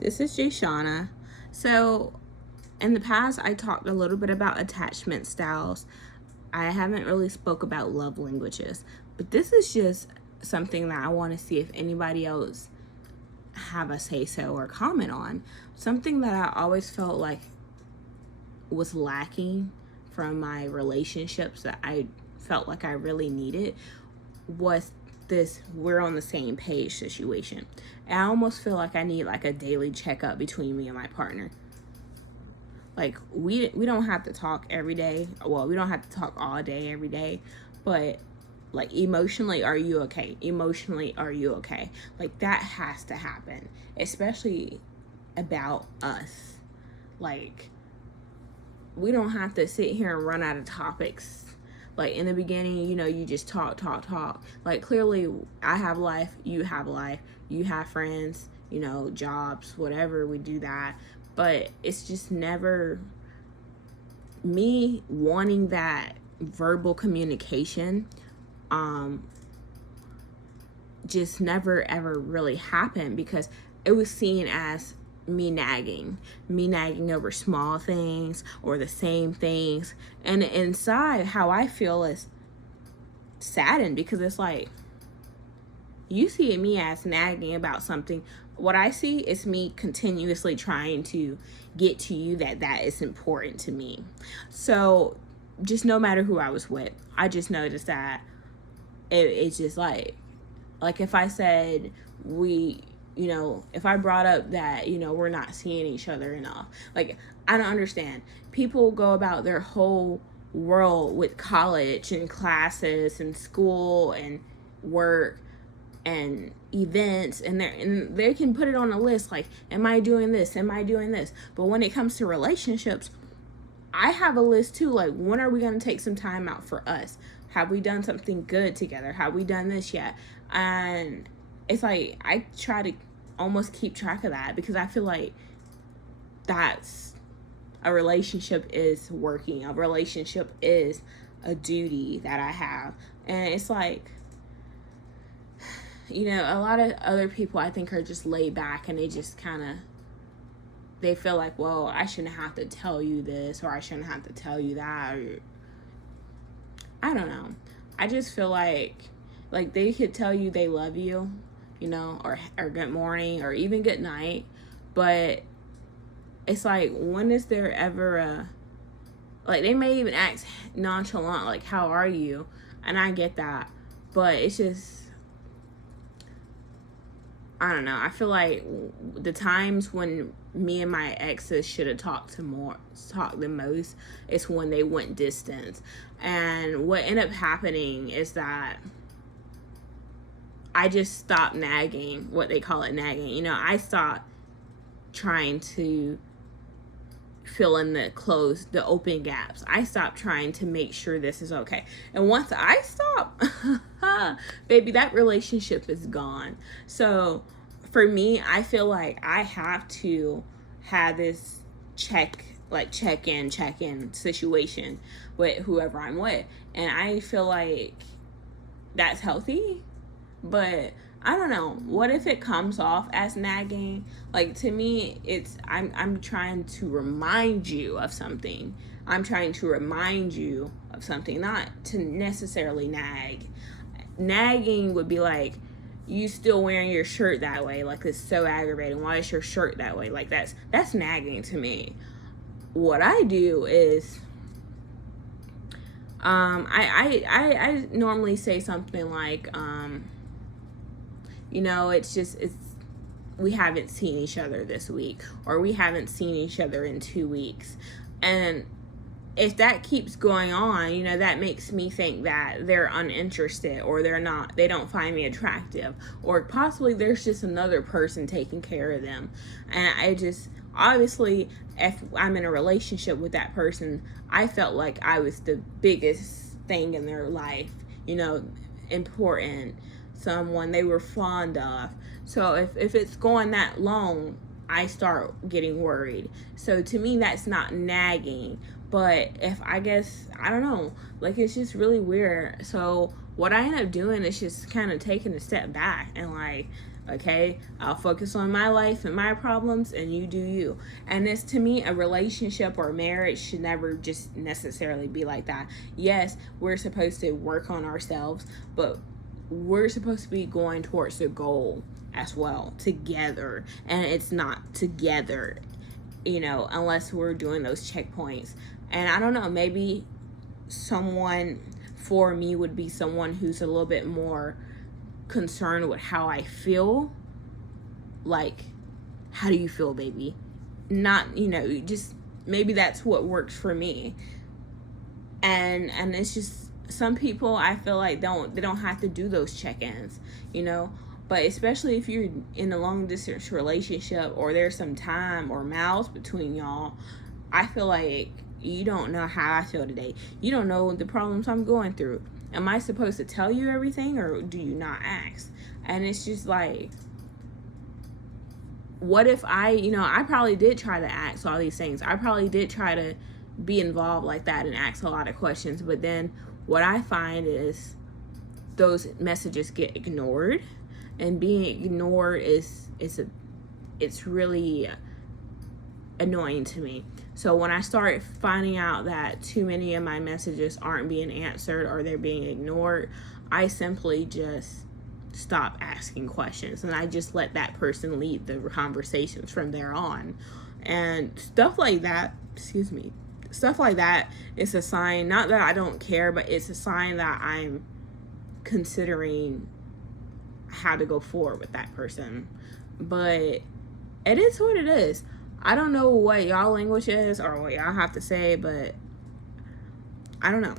This is Jayshana. So, in the past, I talked a little bit about attachment styles. I haven't really spoke about love languages, but this is just something that I want to see if anybody else have a say so or comment on. Something that I always felt like was lacking from my relationships that I felt like I really needed was this we're on the same page situation. And I almost feel like I need like a daily checkup between me and my partner. Like we don't have to talk every day. Well, we don't have to talk all day every day, but like emotionally, are you okay? Emotionally, are you okay? Like that has to happen, especially about us. Like we don't have to sit here and run out of topics. Like in the beginning, you just talk. Like clearly I have life, you have life, you have friends, jobs, whatever, we do that. But it's just never me wanting that verbal communication. Just never ever really happened because it was seen as me nagging over small things or the same things. And inside, how I feel is saddened because it's like, you see me as nagging about something. What I see is me continuously trying to get to you that is important to me. So just no matter who I was with, I just noticed that it's just like if I said if I brought up that, we're not seeing each other enough, like, I don't understand. People go about their whole world with college and classes and school and work and events, and they can put it on a list like, am I doing this? But when it comes to relationships, I have a list too. Like, when are we going to take some time out for us? Have we done something good together? Have we done this yet? And it's like, I try to almost keep track of that because I feel like that's a relationship is working. A relationship is a duty that I have. And it's like, a lot of other people I think are just laid back and they just kind of, they feel like, well, I shouldn't have to tell you this or I shouldn't have to tell you that. Or, I don't know. I just feel like they could tell you they love you, or good morning or even good night. But it's like, when is there ever like, they may even ask nonchalant, like, how are you? And I get that. But it's just, I don't know. I feel like the times when me and my exes should have talked the most is when they went distance. And what ended up happening is that I just stopped nagging, what they call it, nagging. I stopped trying to fill in the open gaps. I stopped trying to make sure this is okay. And once I stop, baby, that relationship is gone. So for me, I feel like I have to have this check in situation with whoever I'm with. And I feel like that's healthy. But I don't know. What if it comes off as nagging? Like, to me, it's I'm trying to remind you of something. I'm trying to remind you of something, not to necessarily nag. Nagging would be like, you still wearing your shirt that way. Like, it's so aggravating. Why is your shirt that way? Like, that's nagging to me. What I do is, I normally say something like, it's we haven't seen each other this week, or we haven't seen each other in 2 weeks. And if that keeps going on, that makes me think that they're uninterested, or they don't find me attractive, or possibly there's just another person taking care of them. And obviously, if I'm in a relationship with that person, I felt like I was the biggest thing in their life, important, someone they were fond of. So if it's going that long, I start getting worried. So to me, that's not nagging. But I don't know, like, it's just really weird. So what I end up doing is just kind of taking a step back and like, Okay, I'll focus on my life and my problems, and you do you. And it's, to me, a relationship or marriage should never just necessarily be like that. Yes, we're supposed to work on ourselves, but we're supposed to be going towards the goal as well together. And it's not together, unless we're doing those checkpoints. And I don't know, maybe someone for me would be someone who's a little bit more concerned with how I feel. Like, how do you feel, baby? Not, just maybe that's what works for me. And it's just, some people, I feel like they don't have to do those check-ins, but especially if you're in a long distance relationship, or there's some time or miles between y'all, I feel like you don't know how I feel today. You don't know the problems I'm going through. Am I supposed to tell you everything, or do you not ask? And it's just like, what if I probably did try to ask all these things. I probably did try to be involved like that and ask a lot of questions. But then what I find is those messages get ignored. And being ignored it's really annoying to me. So when I start finding out that too many of my messages aren't being answered, or they're being ignored, I simply just stop asking questions, and I just let that person lead the conversations from there on. And stuff like that is a sign, not that I don't care, but it's a sign that I'm considering how to go forward with that person. But it is what it is. I don't know what y'all language is or what y'all have to say, but I don't know.